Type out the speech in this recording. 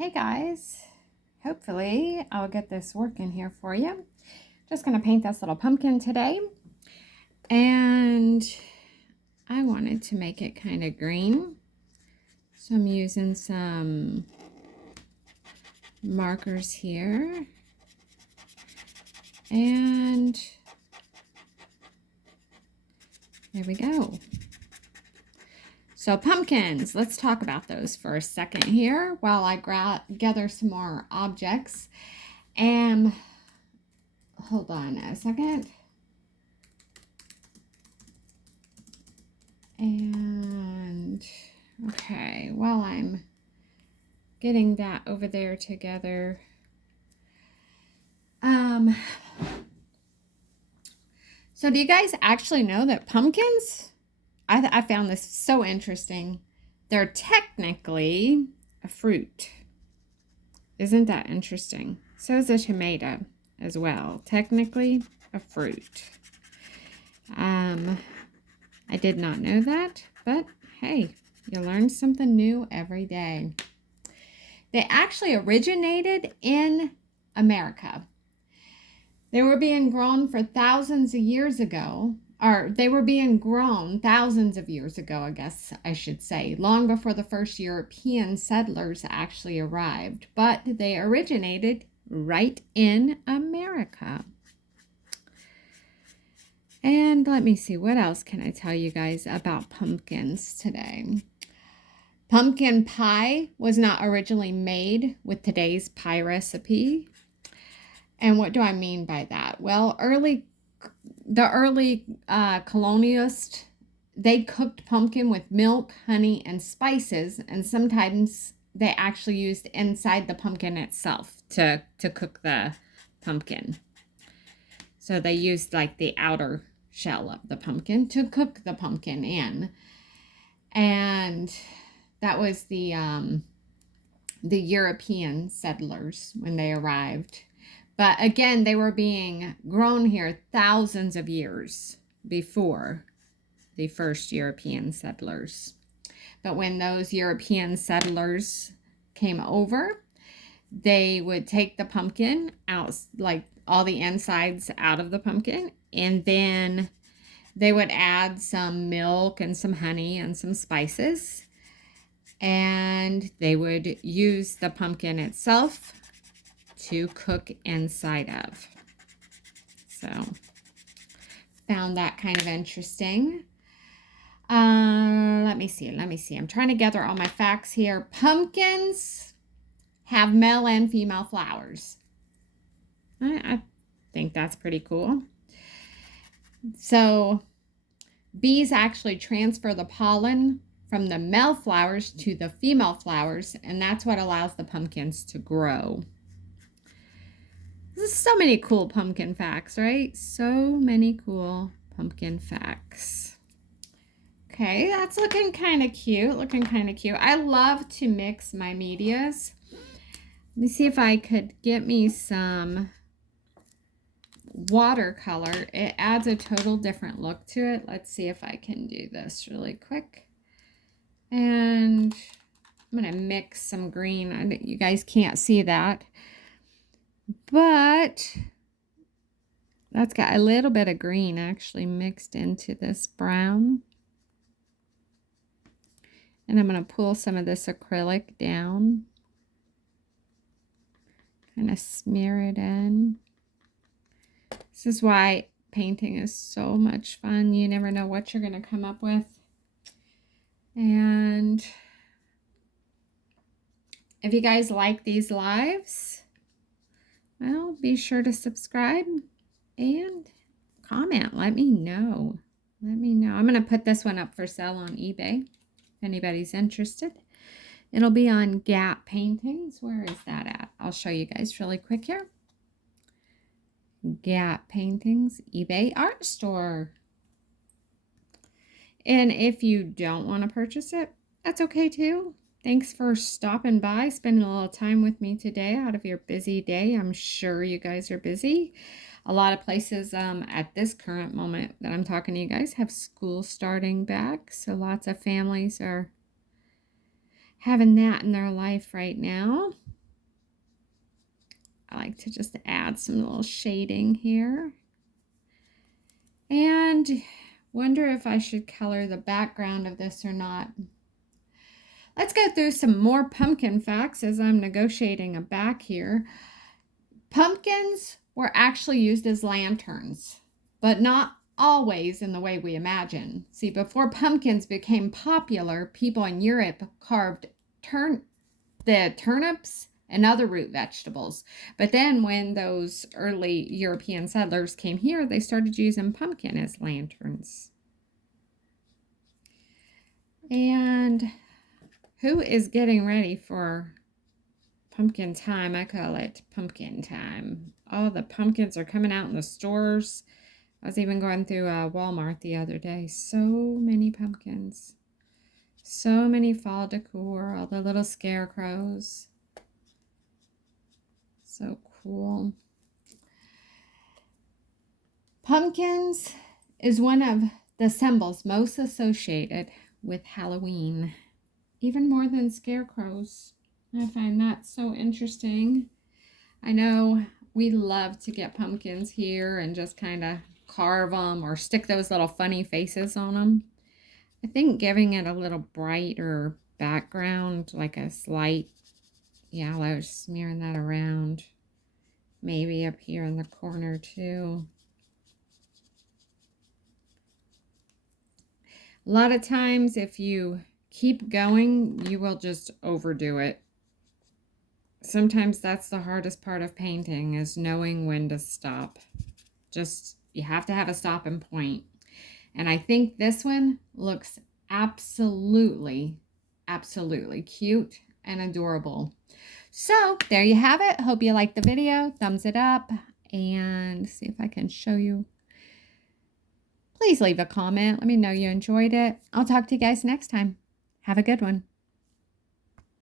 Hey guys, hopefully I'll get this working here for you. Just going to paint this little pumpkin today, and I wanted to make it kind of green, so I'm using some markers here, and there we go. So pumpkins, let's talk about those for a second here while I gather some more objects. And hold on a second. And okay, while I'm getting that over there together, so do you guys actually know that pumpkins, I found this so interesting, they're technically a fruit. Isn't that interesting? So is a tomato as well, technically a fruit. I did not know that, but hey, you learn something new every day. They actually originated in America. They were being grown for thousands of years ago, or they were being grown thousands of years ago, I guess I should say, long before the first European settlers actually arrived, but they originated right in America. And let me see, what else can I tell you guys about pumpkins today? Pumpkin pie was not originally made with today's pie recipe. And what do I mean by that? Well, the early colonialists, they cooked pumpkin with milk, honey, and spices, and sometimes they actually used inside the pumpkin itself to cook the pumpkin. So they used like the outer shell of the pumpkin to cook the pumpkin in. And that was the European settlers when they arrived. But again, they were being grown here thousands of years before the first European settlers. But when those European settlers came over, they would take the pumpkin out, like all the insides out of the pumpkin, and then they would add some milk and some honey and some spices, and they would use the pumpkin itself to cook inside of. So found that kind of interesting. Let me see. I'm trying to gather all my facts here. Pumpkins have male and female flowers. I think that's pretty cool. So bees actually transfer the pollen from the male flowers to the female flowers, and that's what allows the pumpkins to grow. There's so many cool pumpkin facts, right? So many cool pumpkin facts. Okay, that's looking kind of cute. I love to mix my medias. Let me see if I could get me some watercolor. It adds a total different look to it. Let's see if I can do this really quick. And I'm going to mix some green. You guys can't see that, but that's got a little bit of green actually mixed into this brown. And I'm going to pull some of this acrylic down. Kind of smear it in. This is why painting is so much fun. You never know what you're going to come up with. And if you guys like these lives, well, be sure to subscribe and comment. Let me know. I'm going to put this one up for sale on eBay if anybody's interested. It'll be on GAT Paintings. Where is that at? I'll show you guys really quick here. GAT Paintings, eBay art store. And if you don't want to purchase it, that's okay too. Thanks for stopping by, spending a little time with me today out of your busy day. I'm sure you guys are busy. A lot of places at this current moment that I'm talking to you guys have school starting back. So lots of families are having that in their life right now. I like to just add some little shading here. And wonder if I should color the background of this or not. Let's go through some more pumpkin facts as I'm negotiating a back here. Pumpkins were actually used as lanterns, but not always in the way we imagine. See, before pumpkins became popular, people in Europe carved the turnips and other root vegetables. But then when those early European settlers came here, they started using pumpkin as lanterns. And who is getting ready for pumpkin time? I call it pumpkin time. All the pumpkins are coming out in the stores. I was even going through Walmart the other day. So many pumpkins. So many fall decor. All the little scarecrows. So cool. Pumpkins is one of the symbols most associated with Halloween. Even more than scarecrows. I find that so interesting. I know we love to get pumpkins here and just kind of carve them or stick those little funny faces on them. I think giving it a little brighter background, like a slight yellow, smearing that around. Maybe up here in the corner too. A lot of times if you keep going, you will just overdo it. Sometimes that's the hardest part of painting, is knowing when to stop. Just, you have to have a stopping point. And I think this one looks absolutely, absolutely cute and adorable. So there you have it. Hope you liked the video. Thumbs it up and see if I can show you. Please leave a comment. Let me know you enjoyed it. I'll talk to you guys next time. Have a good one.